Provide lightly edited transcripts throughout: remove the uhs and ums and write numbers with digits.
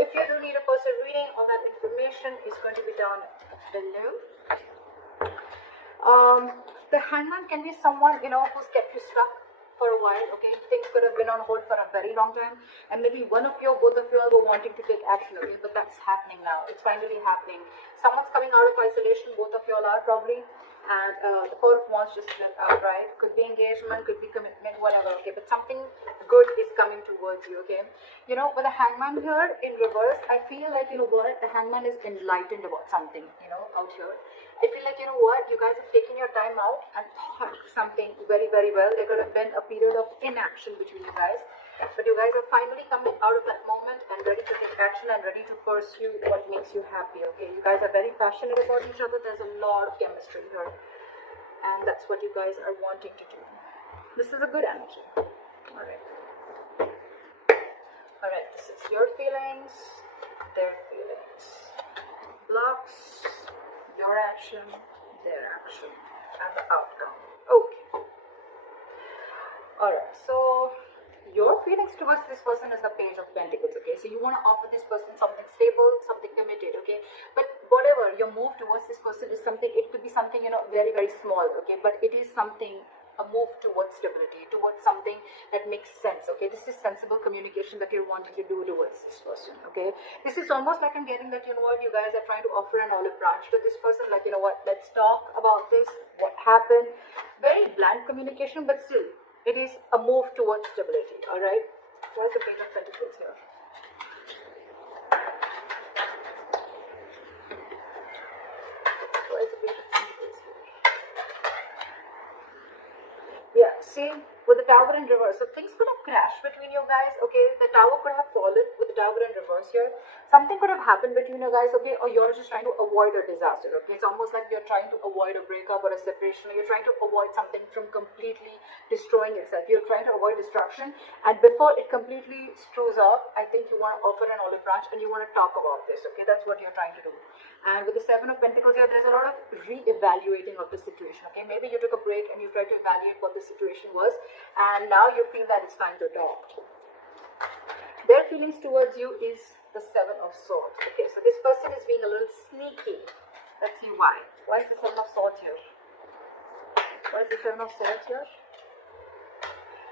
If you do need a personal reading, all that information is going to be down below. The Hangman can be someone, who's kept you stuck for a while, okay? Things could have been on hold for a very long time, and maybe one of you or both of you were wanting to take action, okay? But that's happening now. It's finally happening. Someone's coming out of isolation, both of you all are probably, and the Four of Wands just flipped out, right? Could be engagement, could be commitment, whatever, okay? But something good is coming towards you, okay? With the Hangman here in reverse, I feel like, the Hangman is enlightened about something, out here. I feel like, you guys have taken your time out and thought something very, very well. There could have been a period of inaction between you guys, but you guys are finally coming out of that moment and ready to take action and ready to pursue what makes you happy, okay? You guys are very passionate about each other. There's a lot of chemistry here, and that's what you guys are wanting to do. This is a good energy. Alright, this is your feelings, their feelings. Blocks, your action, their action, and the outcome. Okay. Alright, so your feelings towards this person is the Page of Pentacles, okay? So you want to offer this person something stable, something committed, okay? But whatever your move towards this person is something, it could be something, very, very small, okay? But it is something, a move towards stability, towards something that makes sense, okay? This is sensible communication that you're wanting to do towards this person, okay? This is almost like I'm getting that, you guys are trying to offer an olive branch to this person, like, let's talk about this, what happened. Very bland communication, but still, it is a move towards stability, all right? Where's the Page of Pentacles here? Where's the Page of Pentacles here? Yeah, see, with the Tower in reverse, so things could have crashed between you guys, okay? The Tower could have fallen with the Tower in reverse here. Something could have happened between you guys, okay? Or you're just trying to avoid a disaster, okay? It's almost like you're trying to avoid a breakup or a separation, or you're trying to avoid something from completely destroying itself. You're trying to avoid destruction, and before it completely screws up, I think you want to offer an olive branch and you want to talk about this, okay? That's what you're trying to do. And with the Seven of Pentacles here, there's a lot of re-evaluating of the situation, okay? Maybe you took a break and you tried to evaluate what the situation was, and now you feel that it's time to talk. Their feelings towards you is the Seven of Swords, okay? So this person is being a little sneaky. Let's see why. Why is the Seven of Swords here? Why is the Seven of Swords here?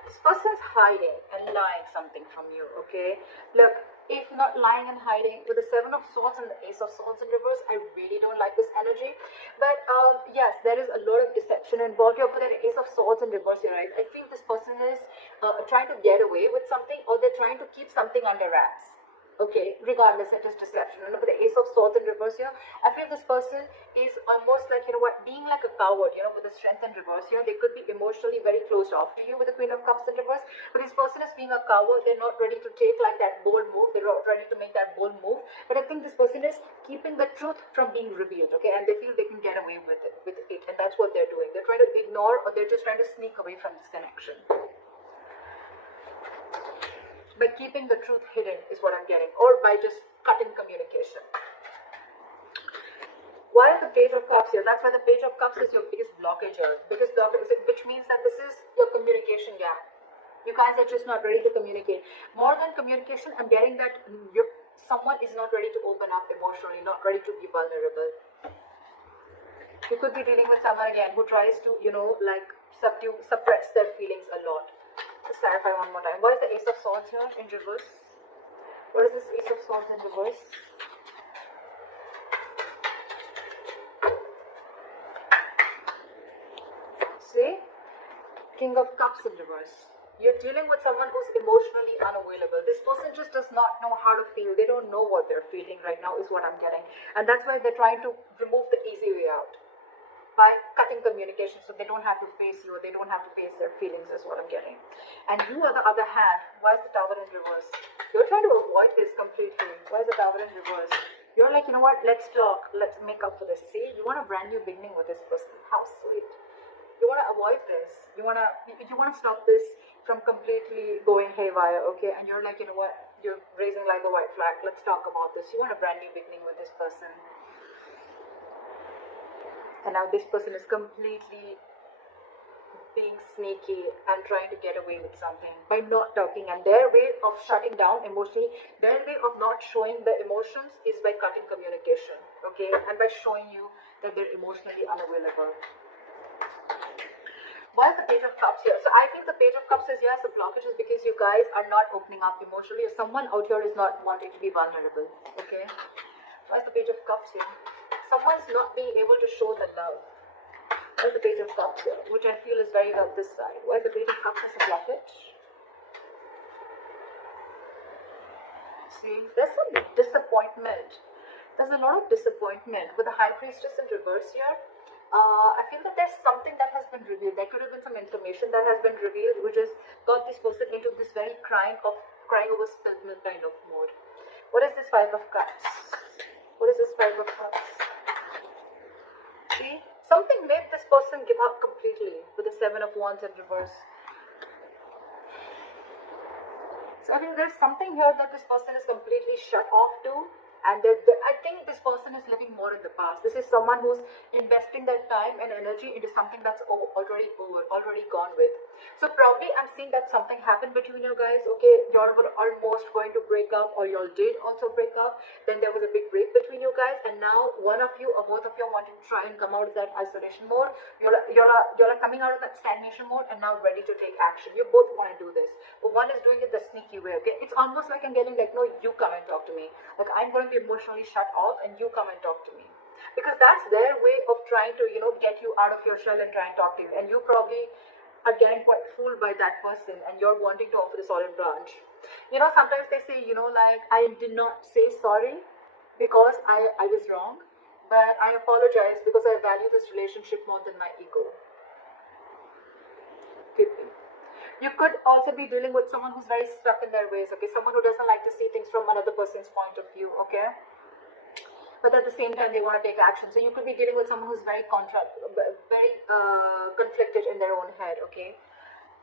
This person's hiding and lying something from you, okay? Look, if not lying and hiding, with the Seven of Swords and the Ace of Swords in reverse, I really don't like this energy. But yes, there is a lot of deception involved here. But the Ace of Swords in reverse, you're right. I feel this person is trying to get away with something, or they're trying to keep something under wraps. Okay, regardless, it is deception. But the Ace of Swords in reverse here, I feel this person is almost like, being like a coward, with the Strength in reverse here. They could be emotionally very closed off to you with the Queen of Cups in reverse. But this person is being a coward. They're not ready to take like that bold move. They're not ready to make that bold move. But I think this person is keeping the truth from being revealed, okay? And they feel they can get away with it. And that's what they're doing. They're trying to ignore, or they're just trying to sneak away from this connection. By keeping the truth hidden is what I'm getting, or by just cutting communication. Why are the Page of Cups here? That's why the Page of Cups is your biggest blockage here. Biggest blockage, which means that this is your communication gap. You guys are just not ready to communicate. More than communication, I'm getting that someone is not ready to open up emotionally, not ready to be vulnerable. You could be dealing with someone again who tries to, suppress their feelings a lot. Let's clarify one more time. What is the Ace of Swords here in reverse? What is this Ace of Swords in reverse? See? King of Cups in reverse. You're dealing with someone who's emotionally unavailable. This person just does not know how to feel. They don't know what they're feeling right now is what I'm getting. And that's why they're trying to remove the easy way out by cutting communication, so they don't have to face you, or they don't have to face their feelings is what I'm getting. And you, on the other hand, why is the Tower in reverse? You're trying to avoid this completely. Why is the Tower in reverse? You're like, what, let's talk, let's make up for this. See, you want a brand new beginning with this person. How sweet. You want to avoid this. You want to stop this from completely going haywire, okay? And you're like, what, you're raising like a white flag. Let's talk about this. You want a brand new beginning with this person. And now this person is completely being sneaky and trying to get away with something by not talking, and their way of shutting down emotionally, their way of not showing the emotions is by cutting communication, okay, and by showing you that they're emotionally unavailable. Why is the Page of Cups here? So I think the Page of Cups is, yes, a blockage is because you guys are not opening up emotionally, or someone out here is not wanting to be vulnerable, okay? Why is the Page of Cups here? Someone's not being able to show the love. Why is the Page of Cups here? Which I feel is very well this side. Why is the Page of Cups as a blockage? See, there's some disappointment. There's a lot of disappointment with the High Priestess in reverse here. I feel that there's something that has been revealed. There could have been some information that has been revealed, which has got this person into this very crying over spilled milk kind of mode. What is this Five of Cups? What is this Five of Cups? See, something made this person give up completely with the Seven of Wands in reverse. So I think there's something here that this person is completely shut off to. And I think this person is living more in the past. This is someone who's investing their time and energy into something that's already over, already gone with. So probably I'm seeing that something happened between you guys. Okay, y'all were almost going to break up, or y'all did also break up. Then there was a big break between you guys, and now one of you or both of you wanted to try and come out of that isolation mode. Y'all are coming out of that stagnation mode and now ready to take action. You both want to do this, but one is doing it the sneaky way. Okay, it's almost like I'm getting like, no, you come and talk to me. Like, I'm going to be emotionally shut off and you come and talk to me, because that's their way of trying to, you know, get you out of your shell and try and talk to you. And you probably are getting quite fooled by that person, and you're wanting to offer the solid branch. You know, sometimes they say, you know, like, I did not say sorry because I was wrong, but I apologize because I value this relationship more than my ego. Could be. You could also be dealing with someone who's very stuck in their ways, okay? Someone who doesn't like to see things from another person's point of view, okay? But at the same time, they want to take action. So you could be dealing with someone who's very conflicted in their own head, okay?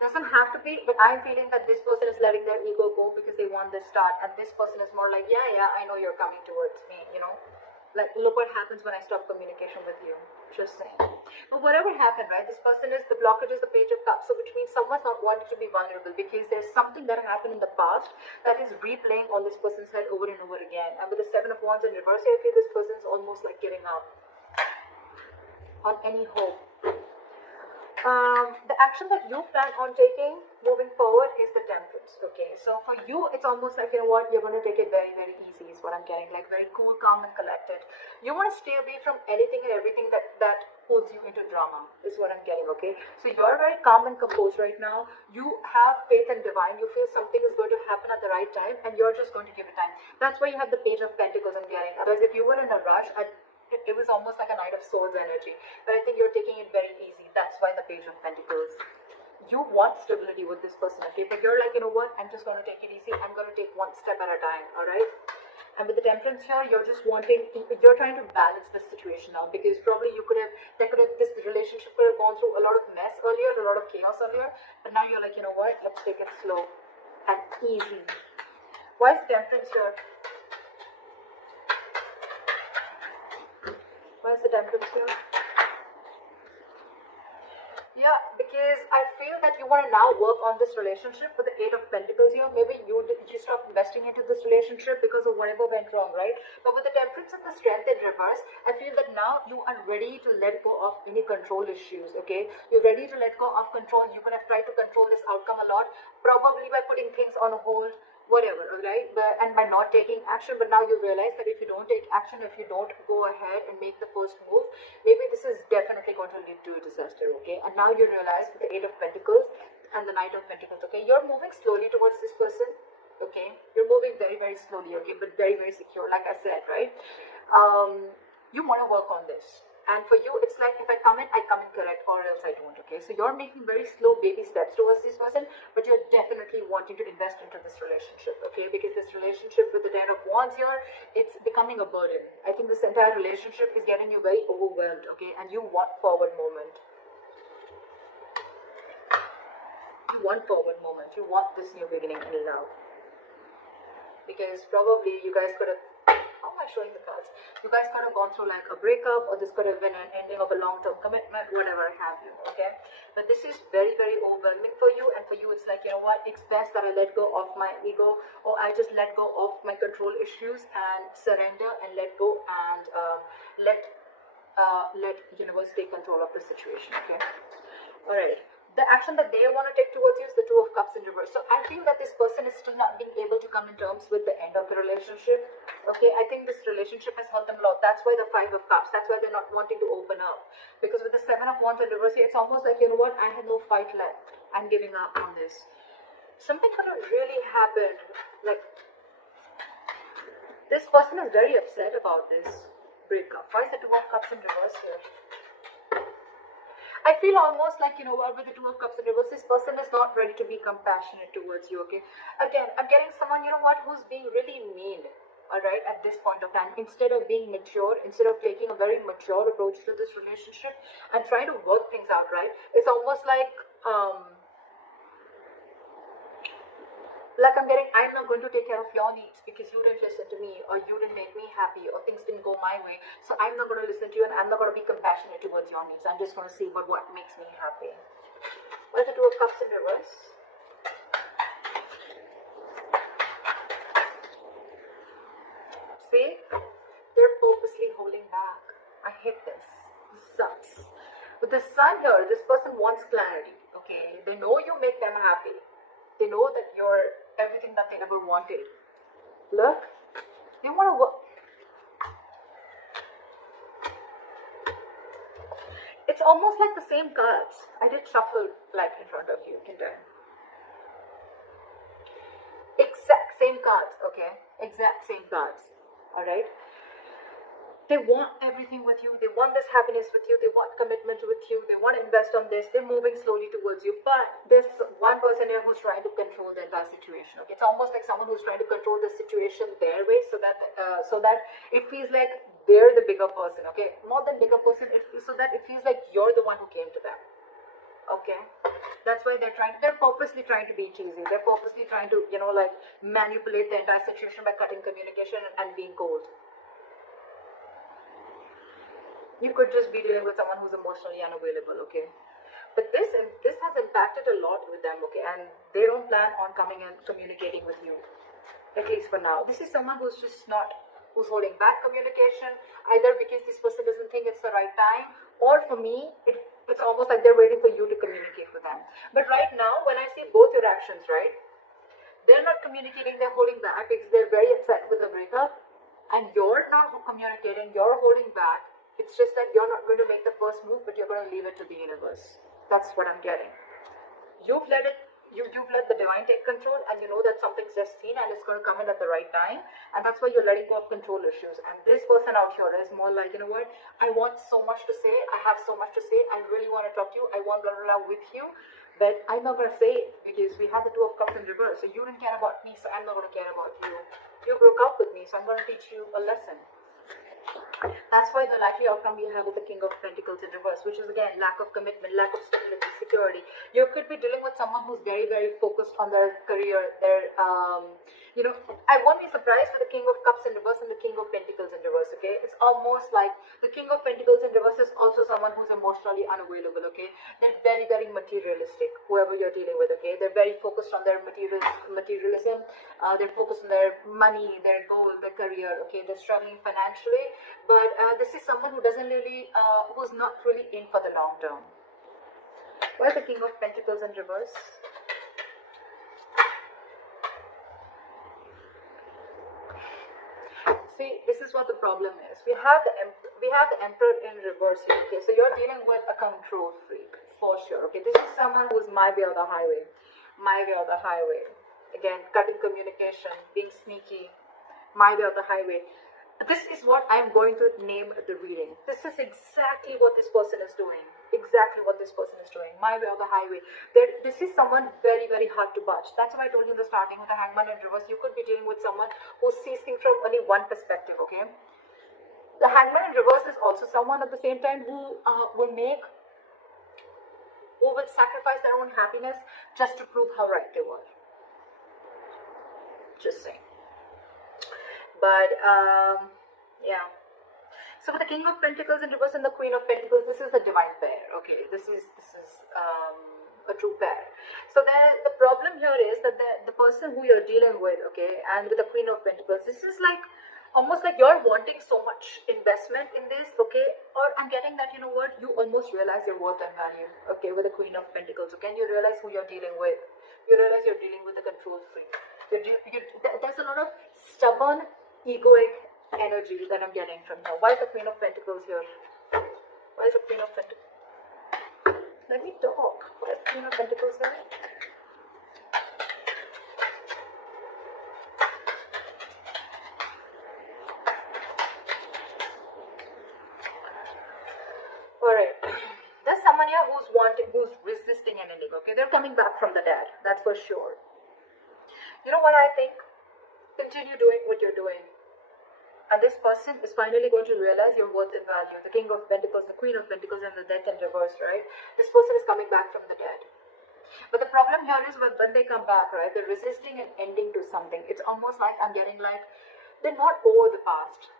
Doesn't have to be, but I'm feeling that this person is letting their ego go because they want this start, and this person is more like, yeah, I know you're coming towards me, you know? Like, look what happens when I stop communication with you. Just saying. But whatever happened, right? This person is, the blockage is the Page of Cups, so which means someone's not wanting to be vulnerable because there's something that happened in the past that is replaying on this person's head over and over again. And with the Seven of Wands in reverse, I feel this person's almost like giving up on any hope. The action that you plan on taking moving forward is the Temperance, okay? So for you, it's almost like, you know what, you're going to take it very, very easy is what I'm getting, like very cool, calm, and collected. You want to stay away from anything and everything that pulls you into drama is what I'm getting, okay? So you're very calm and composed right now. You have faith in divine. You feel something is going to happen at the right time, and you're just going to give it time. That's why you have the Page of Pentacles I'm getting. Otherwise, if you were in a rush, it was almost like a Knight of Swords energy. But I think you're taking it very easy. That's why the Page of Pentacles. You want stability with this person, okay? But you're like, you know what? I'm just going to take it easy. I'm going to take one step at a time, all right? And with the Temperance here, you're just wanting, you're trying to balance the situation now, because probably this relationship could have gone through a lot of mess earlier, a lot of chaos earlier. But now you're like, you know what? Let's take it slow and easy. Why is Temperance here? Why is the Temperance here? Yeah, because I feel that you want to now work on this relationship with the Eight of Pentacles here. Maybe you stopped investing into this relationship because of whatever went wrong, right? But with the Temperance and the Strength in reverse, I feel that now you are ready to let go of any control issues, okay? You're ready to let go of control. You could have tried to control this outcome a lot, probably by putting things on hold, whatever, right? And by not taking action. But now you realize that if you don't take action, if you don't go ahead and make the first move, maybe this is definitely going to lead to a disaster, okay? And now you realize with the Eight of Pentacles and the Knight of Pentacles, okay, you're moving slowly towards this person, okay? You're moving very, very slowly, okay, but very, very secure, like I said, right? You want to work on this. And for you, it's like, if I come in correct, or else I don't, okay? So you're making very slow baby steps towards this person, but you're definitely wanting to invest into this relationship, okay? Because this relationship with the Ten of Wands here, it's becoming a burden. I think this entire relationship is getting you very overwhelmed, okay? And you want forward movement. You want forward movement. You want this new beginning in love. Because probably you guys could have... Oh my I showing the cards? You guys could have gone through like a breakup, or this could have been an ending of a long-term commitment, whatever have you, okay? But this is very, very overwhelming for you, and for you it's like, you know what, it's best that I let go of my ego, or I just let go of my control issues and surrender and let go, and let universe take control of the situation, okay? All right. The action that they want to take towards you is the Two of Cups in reverse. So I feel that this person is still not being able to come in terms with the end of the relationship. Okay, I think this relationship has hurt them a lot. That's why the Five of Cups. That's why they're not wanting to open up. Because with the Seven of Wands in reverse, it's almost like, you know what, I have no fight left. I'm giving up on this. Something could have really happened. Like, this person is very upset about this breakup. Why is the Two of Cups in reverse here? I feel almost like, you know what, with the Two of Cups in reverse, this person is not ready to be compassionate towards you, okay? Again, I'm getting someone, you know what, who's being really mean, all right, at this point of time. Instead of being mature, instead of taking a very mature approach to this relationship and trying to work things out, right? It's almost like I'm getting, I'm not going to take care of your needs because you didn't listen to me, or you didn't make me happy, or things didn't go my way. So I'm not going to listen to you, and I'm not going to be compassionate towards your needs. I'm just going to see what makes me happy. What is the Two of Cups in reverse? See? They're purposely holding back. I hate this. This sucks. With the Sun here, this person wants clarity, okay? They know you make them happy. They know that you're everything that they ever wanted. Look, they want to work. It's almost like the same cards. I did shuffle like in front of you, can tell. Exact same cards, okay? Exact same cards. Alright? They want everything with you. They want this happiness with you. They want commitment with you. They want to invest on this. They're moving slowly towards you. But there's one person here who's trying to control the entire situation. Okay? It's almost like someone who's trying to control the situation their way, so that it feels like they're the bigger person. Okay? More than bigger person, so that it feels like you're the one who came to them. Okay? That's why they're purposely trying to be cheesy. They're purposely trying to, you know, like manipulate the entire situation by cutting communication and being cold. You could just be dealing with someone who's emotionally unavailable, okay? But this has impacted a lot with them, okay? And they don't plan on coming and communicating with you, at least for now. This is someone who's who's holding back communication, either because this person doesn't think it's the right time, or for me, it's almost like they're waiting for you to communicate with them. But right now, when I see both your actions, right? They're not communicating, they're holding back because they're very upset with the breakup, and you're not communicating, you're holding back. It's just that you're not going to make the first move, but you're going to leave it to the universe. That's what I'm getting. You've let the divine take control, and you know that something's destined and it's going to come in at the right time, and that's why you're letting go of control issues. And this person out here is more like, you know what, I want so much to say, I have so much to say, I really want to talk to you, I want blah blah blah with you, but I'm not going to say it because we have the Two of Cups in reverse. So you didn't care about me, so I'm not going to care about you. You broke up with me, so I'm going to teach you a lesson. That's why the likely outcome you have is the King of Pentacles in reverse, which is again lack of commitment, lack of stability, security. You could be dealing with someone who's very, very focused on their career, you know, I won't be surprised with the King of Cups in reverse and the King of Pentacles in reverse, okay? It's almost like the King of Pentacles in reverse is also someone who's emotionally unavailable, okay? They're very, very materialistic, whoever you're dealing with, okay? They're very focused on their materialism. They're focused on their money, their goal, their career, okay? They're struggling financially, but this is someone who doesn't really, who's not really in for the long term. Where's the King of Pentacles in reverse? See, this is what the problem is. We have the Emperor in reverse here. Okay, so you're dealing with a control freak for sure. Okay, this is someone who's my way or the highway. My way or the highway. Again, cutting communication, being sneaky. My way or the highway. This is what I'm going to name the reading. This is exactly what this person is doing. Exactly what this person is doing. My way or the highway. This is someone very, very hard to budge. That's why I told you in the starting with the Hangman in reverse. You could be dealing with someone who sees things from only one perspective, okay? The Hangman in reverse is also someone at the same time who will sacrifice their own happiness just to prove how right they were. Just saying. But Yeah. So with the King of Pentacles in reverse and the Queen of Pentacles, this is the divine pair. Okay, this is a true pair. So the problem here is that the person who you're dealing with, okay, and with the Queen of Pentacles, this is like almost like you're wanting so much investment in this, okay, or I'm getting that, you know what, you almost realize your worth and value, okay, with the Queen of Pentacles, okay, and you realize who you're dealing with. You realize you're dealing with a control freak. There's a lot of stubborn, egoic energy that I'm getting from here. Why is the Queen of Pentacles here? Why is the Queen of Pentacles? Let me talk. Why is the Queen of Pentacles here? Alright. There's someone here who's resisting an ending, okay? They're coming back from the dead. That's for sure. You know what I think? Continue doing what you're doing. And this person is finally going to realize your worth and value. The King of Pentacles, the Queen of Pentacles, and the Death in reverse, right? This person is coming back from the dead. But the problem here is when they come back, right? They're resisting an ending to something. It's almost like I'm getting like, they're not over the past.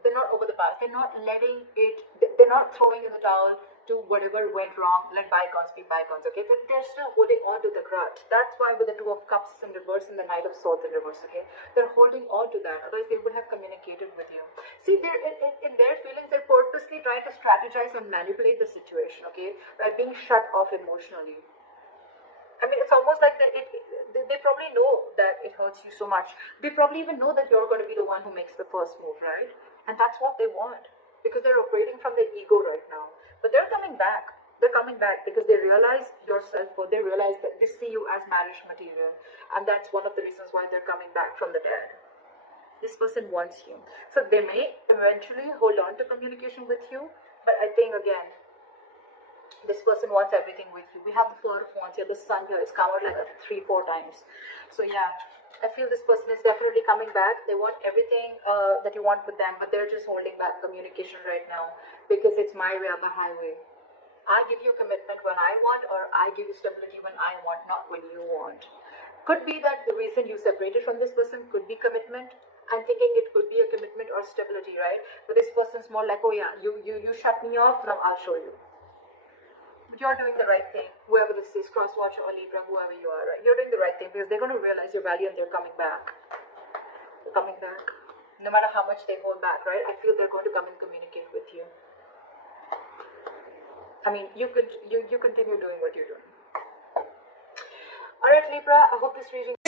They're not over the past. They're not letting it, they're not throwing in the towel to whatever went wrong. Let bygones be bygones, okay? They're still holding on to the grudge. That's why with the Two of Cups in reverse and the Knight of Swords in reverse, okay? They're holding on to that. Otherwise, they would have communicated with you. See, they're in their feelings, they're purposely trying to strategize and manipulate the situation, okay? By being shut off emotionally. I mean, it's almost like they probably know that it hurts you so much. They probably even know that you're going to be the one who makes the first move, right? And that's what they want. Because they're operating from their ego right now. But they're coming back. They're coming back because they realize your self-worth. They realize that they see you as marriage material. And that's one of the reasons why they're coming back from the dead. This person wants you. So they may eventually hold on to communication with you. But I think, again, this person wants everything with you. We have the Four of Wands here. The Sun here is covered like 3-4 times. So yeah, I feel this person is definitely coming back. They want everything that you want with them, but they're just holding back communication right now because it's my way or the highway. I give you commitment when I want, or I give you stability when I want, not when you want. Could be that the reason you separated from this person could be commitment. I'm thinking it could be a commitment or stability, right? But this person's more like, oh yeah, you shut me off, now I'll show you. But you're doing the right thing, whoever this is, crosswatcher or Libra, whoever you are, right? You're doing the right thing because they're going to realize your value and they're coming back. They're coming back. No matter how much they hold back, right? I feel they're going to come and communicate with you. I mean, you continue doing what you're doing. Alright, Libra, I hope this reading